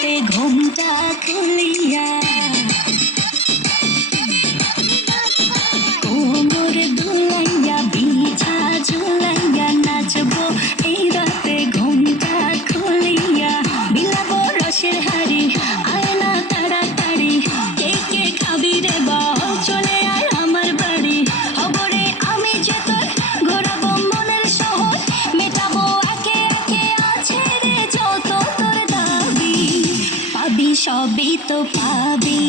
রাতে ঘুমটা খুলিয়া কোমর দুলাইয়া বিছা ঝুলাইয়া নাচবো এই রাতে ঘুমটা খুলিয়া বিলাবো রসের হাড়ি আয় না তাড়াতাড়ি কে কে খাবি রে বল চলে আয় আমার বাড়ি খবরে আমি যে তোর ঘোরাবো মনের শহর মেটাবো একে একে আছে রে যত তোর দাবি পাবি সবই তো পাবি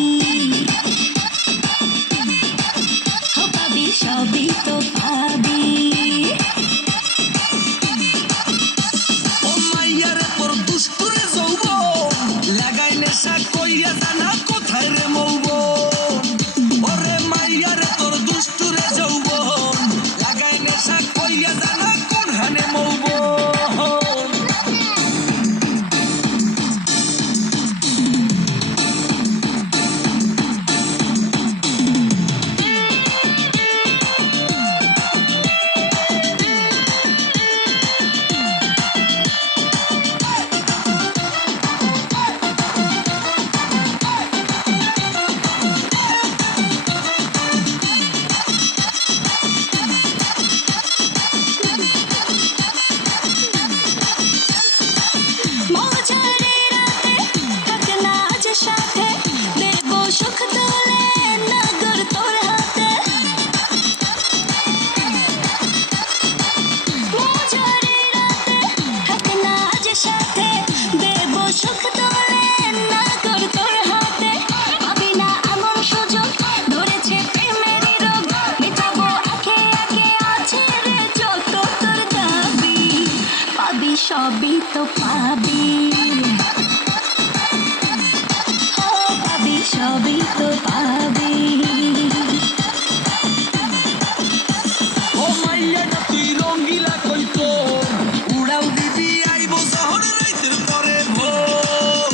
পাবি সবই তো পাবি ও মাইয়ারে তোর দুষ্টুরে যৌবন লাগাই নেশা কইয়া জানা কোথায় রে মৌবন ওরে মাইয়ারে তোর দুষ্টুরে যৌবন লাগাই নেশা কইয়া জানা কোন হানে মৌবন মজারে রাতে থাক না আজ সাথে দেব সুখ তোলে নগর তোর হাতে মজারে রাতে থাক না আজ সাথে দেব সুখ তোলে নগর তোর হাতে পাবি না এমন সুযোগ ধরেছে প্রেমের রোগ মেটাবো একে একে আছে রে যত তোর দাবি পাবি সবই তো পাবি পাবি সবই তো পাবি ও মাইয়াটা তুই রঙ্গিলা কই তোর উড়াও দিবি আইব শহর রাইতের পরে ভোর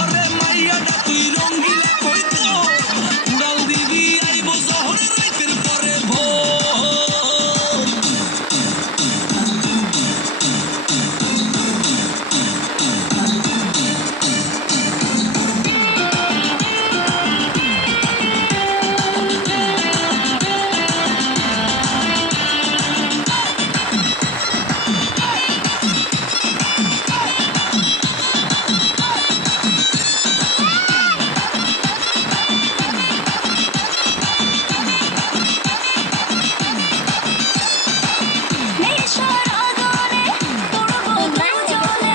ওরে মাইয়াটা তুই রঙ্গিলা কই তোর উড়াও দিবি আইব শহর রাইতের পরে ভোর নেশার আগুনে পড়বো দুজনে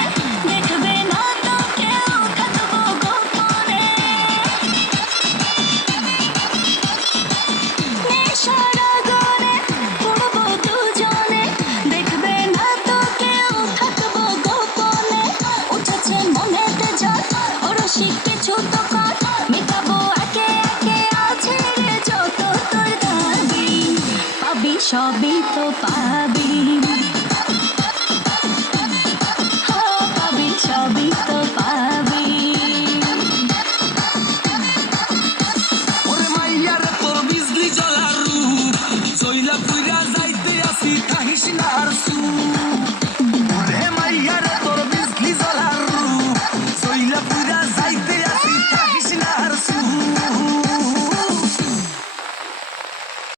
দেখবে না তো কেউ থাকবো গোপনে নেশার আগুনে পড়বো দুজনে দেখবে না তো কেউ থাকবো গোপনে উঠেছে মনেতে জল ওরসিক কিছু তো কর মেটাবো একে একে আছে রে যত তোর দাবি পাবি সবই তো পাবি